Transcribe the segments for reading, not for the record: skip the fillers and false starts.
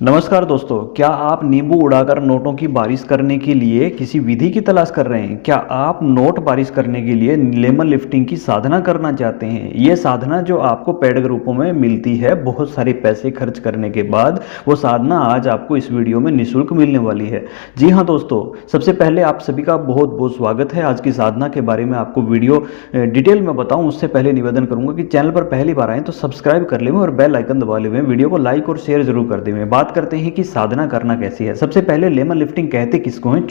नमस्कार दोस्तों, क्या आप नींबू उड़ाकर नोटों की बारिश करने के लिए किसी विधि की तलाश कर रहे हैं? क्या आप नोट बारिश करने के लिए लेमन लिफ्टिंग की साधना करना चाहते हैं? ये साधना जो आपको पेड रूपों में मिलती है बहुत सारे पैसे खर्च करने के बाद, वो साधना आज आपको इस वीडियो में निःशुल्क मिलने वाली है। जी हाँ दोस्तों, सबसे पहले आप सभी का बहुत बहुत स्वागत है। आज की साधना के बारे में आपको वीडियो डिटेल में बताऊं उससे पहले निवेदन करूंगा कि चैनल पर पहली बार आए तो सब्सक्राइब कर लें और बेल आइकन दबा लें, वीडियो को लाइक और शेयर जरूर कर दें। बात करते हैं कि साधना करना कैसी है। सबसे पहले लेमन लिफ्टिंग कहते किसको हैं,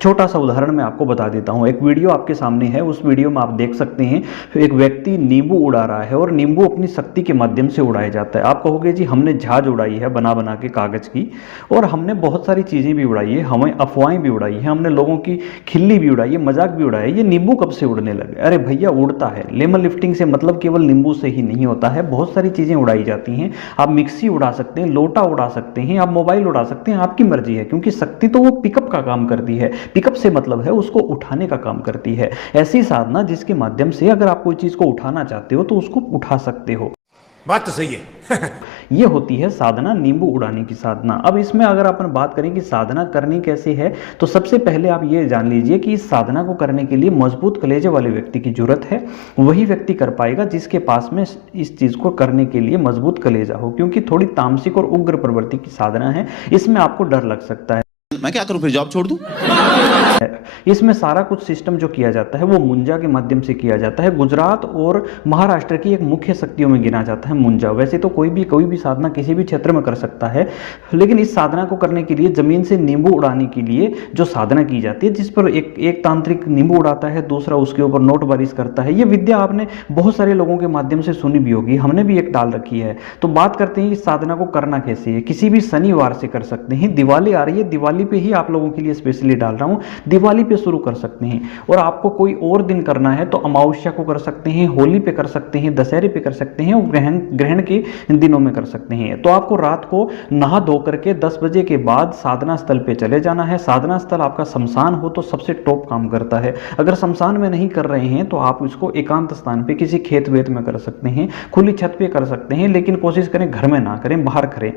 छोटा सा उदाहरण मैं आपको बता देता हूं। एक वीडियो आपके सामने है, उस वीडियो में आप देख सकते हैं एक व्यक्ति नींबू उड़ा रहा है और नींबू अपनी शक्ति के माध्यम से उड़ाया जाता है। आप कहोगे जी हमने जहाज उड़ाई है बना बना के कागज की, और हमने बहुत सारी चीजें भी उड़ाई है, हमें अफवाहें भी उड़ाई है, हमने लोगों की खिल्ली भी उड़ाई है, मजाक भी उड़ाया है। ये नींबू कब से उड़ने लगे? अरे भैया उड़ता है। लेमन लिफ्टिंग से मतलब केवल नींबू से ही नहीं होता है, बहुत सारी चीजें उड़ाई जाती हैं। आप मिक्सी उड़ा सकते हैं, लोटा उड़ा सकते हैं, आप मोबाइल उड़ा सकते हैं, आपकी मर्जी है। क्योंकि शक्ति तो वो पिकअप का काम करती है, पिकअप से मतलब है उसको उठाने का काम करती है। ऐसी साधना जिसके माध्यम से अगर आप कोई चीज को उठाना चाहते हो तो उसको उठा सकते हो। बात तो सही है। ये होती है साधना, नींबू उड़ाने की साधना। अब इसमें अगर अपन बात करें कि साधना करनी कैसे है, तो सबसे पहले आप ये जान लीजिए कि इस साधना को करने के लिए मजबूत कलेजे वाले व्यक्ति की जरूरत है। वही व्यक्ति कर पाएगा जिसके पास में इस चीज को करने के लिए मजबूत कलेजा हो, क्योंकि थोड़ी तामसिक और उग्र प्रवृत्ति की साधना है। इसमें आपको डर लग सकता है, मैं क्या करूं, फिर जॉब छोड़ दूं? इसमें सारा कुछ सिस्टम जो किया जाता है वो मुंजा के माध्यम से किया जाता है। गुजरात और महाराष्ट्र की एक मुख्य शक्तियों में गिना जाता है मुंजा। वैसे तो कोई भी साधना किसी भी क्षेत्र में कर सकता है, लेकिन इस साधना को करने के लिए जमीन से नींबू उड़ाने के लिए जो साधना की जाती है, जिस पर एक तांत्रिक नींबू उड़ाता है, दूसरा उसके ऊपर नोट बारिश करता है। ये विद्या आपने बहुत सारे लोगों के माध्यम से सुनी भी होगी, हमने भी एक डाल रखी है। तो बात करते हैं इस साधना को करना कैसे है। किसी भी शनिवार से कर सकते हैं। दिवाली आ रही है, दिवाली पे ही आप लोगों के लिए स्पेशली डाल रहा हूं। दिवाली पे शुरू कर सकते हैं, और आपको कोई और दिन करना है तो अमावस्या को कर सकते हैं, होली पे कर सकते हैं, दशहरे पे कर सकते हैं, और ग्रहण के दिनों में कर सकते हैं। तो आपको रात को नहा धो करके 10 बजे के बाद साधना स्थल पे चले जाना है। साधना स्थल आपका शमशान हो तो सबसे टॉप काम करता है। अगर शमशान में नहीं कर रहे हैं तो आप इसको एकांत स्थान पे किसी खेत वेत में कर सकते हैं, खुली छत पे कर सकते हैं, लेकिन कोशिश करें घर में ना करें, बाहर करें।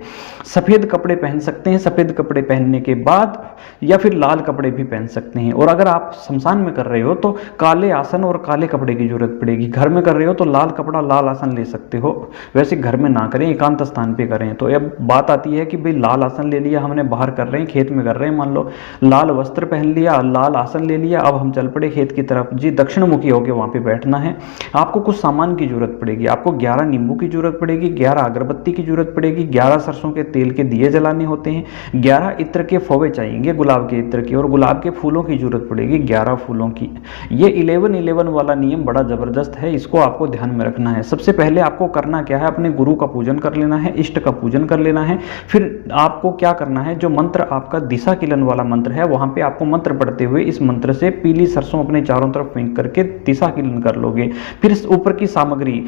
सफेद कपड़े पहन सकते हैं, सफेद कपड़े पहनने के बाद या फिर लाल कपड़े भी पहन सकते हैं। और अगर आप शमशान में कर रहे हो तो काले आसन और काले कपड़े की जरूरत पड़ेगी। घर में कर रहे हो तो लाल कपड़ा लाल आसन ले सकते हो। वैसे घर में ना करें, एकांत स्थान पे करें। तो अब बात आती है कि भाई लाल आसन ले लिया हमने, बाहर कर रहे हैं, खेत में कर रहे हैं, मान लो लाल वस्त्र पहन लिया, लाल आसन ले लिया, अब हम चल पड़े खेत की तरफ। जी दक्षिण मुखी होकर वहां पे बैठना है। आपको कुछ सामान की जरूरत पड़ेगी। आपको 11 नींबू की जरूरत पड़ेगी, 11 अगरबत्ती की जरूरत पड़ेगी, 11 सरसों के तेल के दिए जलाने होते हैं, 11 इत्र के फौवे चाहिए, गुलाब के इत्र की, और गुलाब के फूलों की जरूरत पड़ेगी, 11 फूलों की। ये 11-11 वाला नियम बड़ा जबरदस्त है, इसको आपको ध्यान में रखना है। सबसे पहले आपको करना क्या है, अपने गुरु का पूजन कर लेना है, इष्ट का पूजन कर लेना है। फिर आपको क्या करना है, जो मंत्र आपका दिशा किलन वाला मंत्र है, वहां पे आपको मंत्र पढ़ते हुए इस मंत्र से पीली सरसों अपने चारों तरफ फेंक करके दिशा किलन कर लोगे। फिर इस ऊपर की सामग्री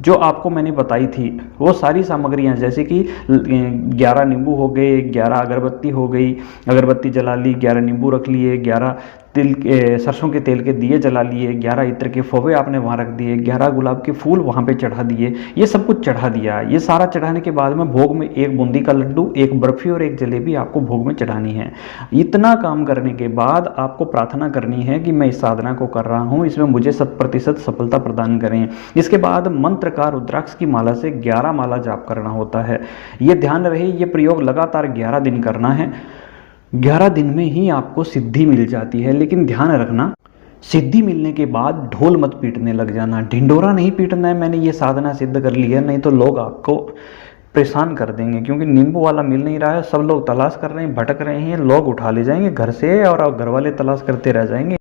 जो आपको मैंने बताई थी, वो सारी सामग्रियां जैसे कि 11 नींबू हो गए, 11 अगरबत्ती हो गई, अगरबत्ती जला ली, 11 नींबू रख लिए, 11 सरसों के तेल के दिए जला लिए, 11 इत्र के फौवे आपने वहां रख दिए, 11 गुलाब के फूल वहां पे चढ़ा दिए। ये सब कुछ चढ़ा दिया। ये सारा चढ़ाने के बाद में भोग में एक बूंदी का लड्डू, एक बर्फी और एक जलेबी आपको भोग में चढ़ानी है। इतना काम करने के बाद आपको प्रार्थना करनी है कि मैं इस साधना को कर रहा हूं, इसमें मुझे 100% सफलता प्रदान करें। इसके बाद मंत्र का रुद्राक्ष की माला से 11 माला जाप करना होता है। ये ध्यान रहे, ये प्रयोग लगातार 11 दिन करना है। 11 दिन में ही आपको सिद्धि मिल जाती है। लेकिन ध्यान रखना, सिद्धि मिलने के बाद ढोल मत पीटने लग जाना, ढिंडोरा नहीं पीटना है मैंने ये साधना सिद्ध कर ली है, नहीं तो लोग आपको परेशान कर देंगे। क्योंकि नींबू वाला मिल नहीं रहा है, सब लोग तलाश कर रहे हैं, भटक रहे हैं, लोग उठा ले जाएंगे घर से और घर वाले तलाश करते रह जाएंगे।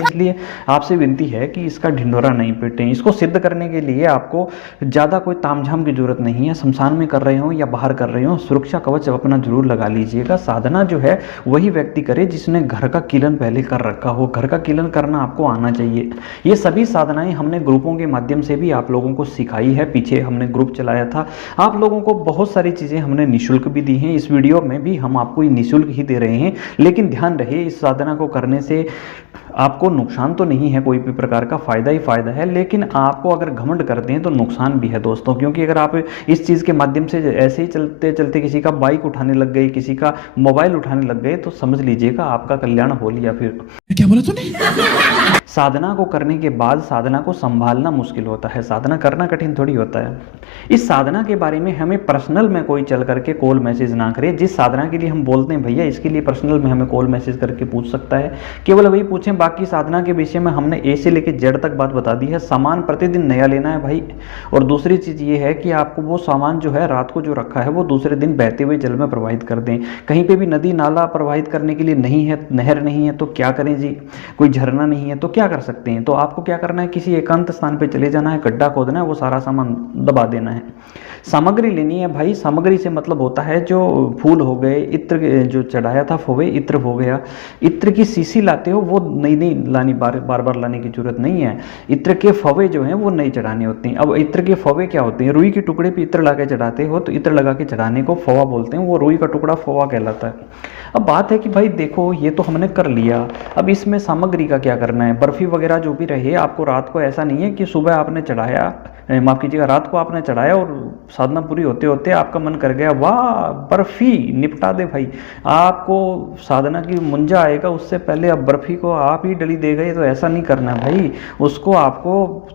इसलिए आपसे विनती है कि इसका ढिंडोरा नहीं पीटें। इसको सिद्ध करने के लिए आपको ज़्यादा कोई तामझाम की जरूरत नहीं है। शमशान में कर रहे हो या बाहर कर रहे हो, सुरक्षा कवच अपना जरूर लगा लीजिएगा। साधना जो है वही व्यक्ति करे जिसने घर का किलन पहले कर रखा हो। घर का किलन करना आपको आना चाहिए। ये सभी साधनाएं हमने ग्रुपों के माध्यम से भी आप लोगों को सिखाई है। पीछे हमने ग्रुप चलाया था, आप लोगों को बहुत सारी चीज़ें हमने निःशुल्क भी दी हैं। इस वीडियो में भी हम आपको निःशुल्क ही दे रहे हैं। लेकिन ध्यान रहे, इस साधना को करने से आपको नुकसान नुकसान तो नहीं है कोई भी प्रकार का, फायदा ही फायदा है। लेकिन आपको अगर घमंड करते हैं तो नुकसान भी है दोस्तों, क्योंकि अगर आप इस चीज़ के माध्यम से ऐसे ही चलते चलते किसी का बाइक उठाने लग गए, किसी का मोबाइल उठाने लग गए, तो समझ लीजिएगा आपका कल्याण हो लिया। फिर क्या बोला तूने? साधना को करने के बाद साधना को संभालना मुश्किल होता है, साधना करना कठिन थोड़ी होता है। इस साधना के बारे में हमें पर्सनल में कोई चल करके कॉल मैसेज ना करे। जिस साधना के लिए हम बोलते हैं भैया इसके लिए पर्सनल में हमें कॉल मैसेज करके पूछ सकता है, केवल वही पूछें। बाकी साधना के विषय में हमने ए से लेकर जेड तक बात बता दी है। सामान प्रतिदिन नया लेना है भाई। और दूसरी चीज़ ये है कि आपको वो सामान जो है रात को जो रखा है वो दूसरे दिन बहते हुए जल में प्रवाहित कर दें। कहीं पे भी नदी नाला प्रवाहित करने के लिए नहीं है, नहर नहीं है तो क्या करें जी, कोई झरना नहीं है तो क्या कर सकते हैं। तो आपको क्या करना है, किसी एकांत स्थान पे चले जाना है, गड्ढा खोदना है, वो सारा सामान दबा देना है। सामग्री लेनी है भाई। सामग्री से मतलब होता है जो फूल हो गए, इत्र जो चढ़ाया था फवे, इत्र हो गया। इत्र की शीशी लाते हो वो नई नई लानी, बार बार लाने की जरूरत नहीं है। इत्र के फवे जो हैं वो नई चढ़ाने होते हैं। अब इत्र के फवे क्या होते हैं, रुई के टुकड़े पे इत्र लगा के चढ़ाते हो तो इत्र लगा के चढ़ाने को फवा बोलते हैं। वो रुई का टुकड़ा फवा कहलाता है। अब बात है कि भाई देखो ये तो हमने कर लिया, अब इसमें सामग्री का क्या करना है। बर्फी वगैरह जो भी रहे, आपको रात को ऐसा नहीं है कि सुबह आपने चढ़ाया, माफ़ कीजिएगा, रात को आपने चढ़ाया और साधना पूरी होते होते आपका मन कर गया वाह बर्फी निपटा दे भाई, आपको साधना की मुंजा आएगा उससे पहले अब बर्फी को आप ही डली दे गए। तो ऐसा नहीं करना भाई, उसको आपको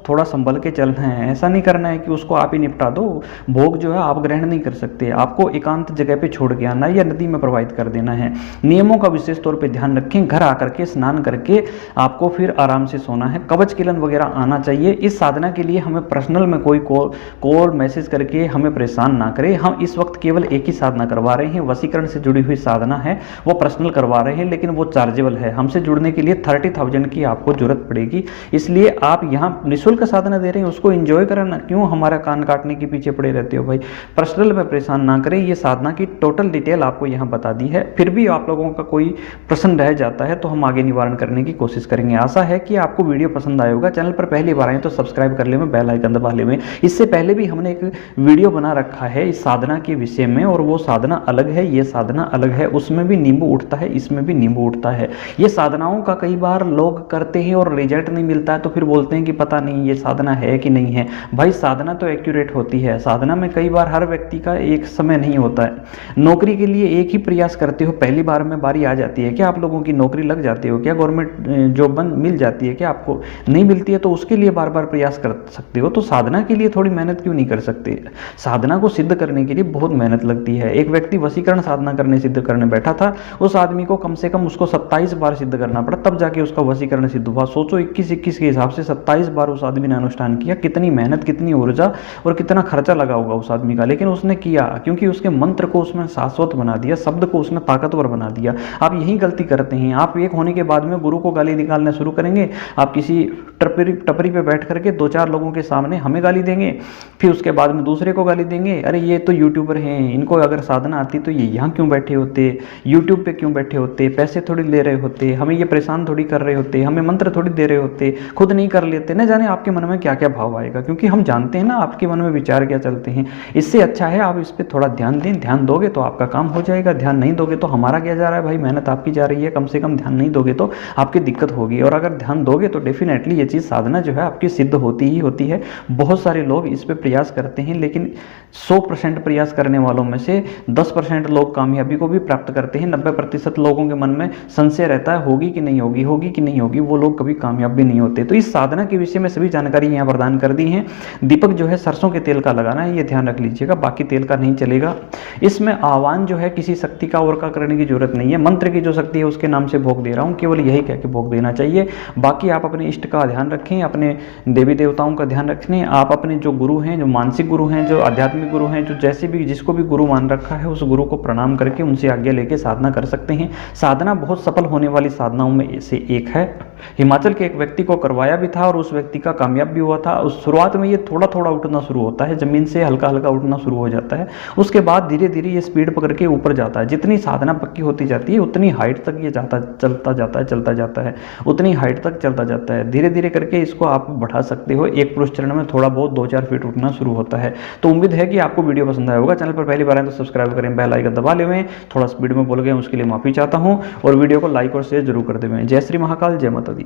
थोड़ा संभल के चलना है। ऐसा नहीं करना है कि उसको आप ही निपटा दो। भोग जो है आप ग्रहण नहीं कर सकते, आपको एकांत जगह पे छोड़ के आना है या नदी में प्रवाहित कर देना है। नियमों का विशेष तौर पे ध्यान रखें। घर आकर के स्नान करके आपको फिर आराम से सोना है। कवच किलन वगैरह आना चाहिए। इस साधना के लिए हमें पर्सनल में कोई कॉल मैसेज करके हमें परेशान ना करें। हम इस वक्त केवल एक ही साधना करवा रहे हैं, वशीकरण से जुड़ी हुई साधना है, वो पर्सनल करवा रहे हैं, लेकिन वो चार्जेबल है। हमसे जुड़ने के लिए 30,000 की आपको जरूरत पड़ेगी। इसलिए आप यहाँ निःशुल्क साधना दे रहे हैं, उसको एंजॉय करना, क्यों हमारा कान काटने के पीछे पड़े रहते हो भाई। पर्सनल में परेशान ना करें। ये साधना की टोटल डिटेल आपको यहाँ बता दी है। फिर भी आप लोगों का कोई प्रश्न रह जाता है तो हम आगे निवारण करने की कोशिश करेंगे। आशा है कि आपको वीडियो पसंद आया होगा। चैनल पर पहली बार आए तो सब्सक्राइब कर ले में, बेल आइकन दबा ले में। इससे पहले भी हमने एक वीडियो बना रखा है इस साधना के विषय में, और वो साधना अलग है, ये साधना अलग है। उसमें भी नींबू उठता है, इसमें भी नींबू उठता है। ये साधनाओं का कई बार लोग करते हैं और रिजल्ट नहीं मिलता है तो फिर बोलते हैं कि पता नहीं ये साधना है कि नहीं है। भाई साधना तो एक्यूरेट होती है। साधना में कई बार हर व्यक्ति का एक समय नहीं होता है। नौकरी के लिए एक ही प्रयास करते हो, पहली बार में बारी आ जाती है क्या आप लोगों की नौकरी लग जाती हो क्या, गवर्नमेंट जॉब मिल जाती है क्या, आपको नहीं मिलती है तो उसके लिए बार बार प्रयास कर सकते हो। तो साधना के लिए थोड़ी मेहनत क्यों नहीं कर सकते। साधना को सिद्ध करने के लिए बहुत मेहनत लगती है। एक व्यक्ति वशीकरण साधना करने सिद्ध करने बैठा था, उस आदमी को कम से कम उसको 27 बार सिद्ध करना पड़ा, तब जाके उसका वशीकरण सिद्ध हुआ। सोचो 21 के हिसाब से 27 बार उस आदमी ने अनुष्ठान किया। कितनी मेहनत, कितनी ऊर्जा और कितना खर्चा लगा होगा उस आदमी का, लेकिन उसने किया क्योंकि उसके मंत्र को उसने शाश्वत बना दिया, शब्द को उसने ताकतवर बना दिया। आप यही गलती करते हैं। आप एक होने के बाद में गुरु को गाली निकालना शुरू करेंगे। आप किसी टपरी पे बैठ करके 2-4 लोगों के सामने हमें गाली देंगे, फिर उसके बाद में दूसरे को गाली देंगे, अरे ये तो यूट्यूबर हैं, इनको अगर साधना आती तो ये यहाँ क्यों बैठे होते, यूट्यूब पे क्यों बैठे होते, पैसे थोड़ी ले रहे होते, हमें ये परेशान थोड़ी कर रहे होते, हमें मंत्र थोड़ी दे रहे होते, खुद नहीं कर लेते। न जाने आपके मन में क्या क्या भाव आएगा, क्योंकि हम जानते हैं ना आपके मन में विचार क्या चलते हैं। इससे अच्छा है आप इस पर थोड़ा ध्यान दें। ध्यान दोगे तो आपका काम हो जाएगा, ध्यान नहीं दोगे तो हमारा क्या जा रहा है भाई, मेहनत आपकी जा रही है। कम से कम ध्यान नहीं दोगे तो आपकी दिक्कत होगी, और अगर ध्यान दोगे तो डेफिनेटली ये चीज़ साधना जो है आपकी सिद्ध होती ही होती है। बहुत सारे लोग इस पर प्रयास करते हैं, लेकिन 100% प्रयास करने वालों में से 10% लोग कामयाबी को भी प्राप्त करते हैं। 90% लोगों के मन में संशय रहता है होगी कि नहीं होगी, होगी कि नहीं होगी, वो लोग कभी कामयाब भी नहीं होते। तो इस साधना के विषय में सभी जानकारी यहाँ प्रदान कर दी है। दीपक जो है सरसों के तेल का लगाना है, ये ध्यान रख लीजिएगा, बाकी तेल का नहीं चलेगा। इसमें आह्वान जो है किसी शक्ति का और का करने की जरूरत नहीं है। मंत्र की जो शक्ति है उसके नाम से भोग दे रहा हूँ, केवल यही कह के भोग देना चाहिए। बाकी आप अपने इष्ट का ध्यान रखें, अपने देवी देवताओं का ध्यान रखें। आप अपने जो गुरु हैं, जो मानसिक गुरु हैं, जो आध्यात्मिक गुरु हैं, जो जैसे भी जिसको भी गुरु मान रखा है, उस गुरु को प्रणाम करके उनसे आज्ञा लेके साधना कर सकते हैं। साधना बहुत सफल होने वाली साधनाओं में से एक है। हिमाचल के एक व्यक्ति को करवाया भी था और उस व्यक्ति का कामयाब भी हुआ था। उस शुरुआत में ये थोड़ा थोड़ा उठना शुरू होता है, जमीन से हल्का हल्का उठना शुरू हो जाता है। उसके बाद धीरे धीरे ये स्पीड पकड़ के ऊपर जाता है। जितनी साधना पक्की होती जाती है उतनी हाइट तक ये चलता जाता है, उतनी हाइट तक चलता जाता है। धीरे धीरे करके इसको आप बढ़ा सकते हो। एक पुरुष चरण में थोड़ा बहुत 2-4 फीट उठना शुरू होता है। तो उम्मीद है कि आपको वीडियो पसंद आया होगा। चैनल पर पहली बार आए तो सब्सक्राइब करें, बेल आइकन दबा लें। थोड़ा स्पीड में बोल गए उसके लिए माफी चाहता हूँ, और वीडियो को लाइक और शेयर जरूर कर देवें। जय श्री महाकाल, जय माता दी।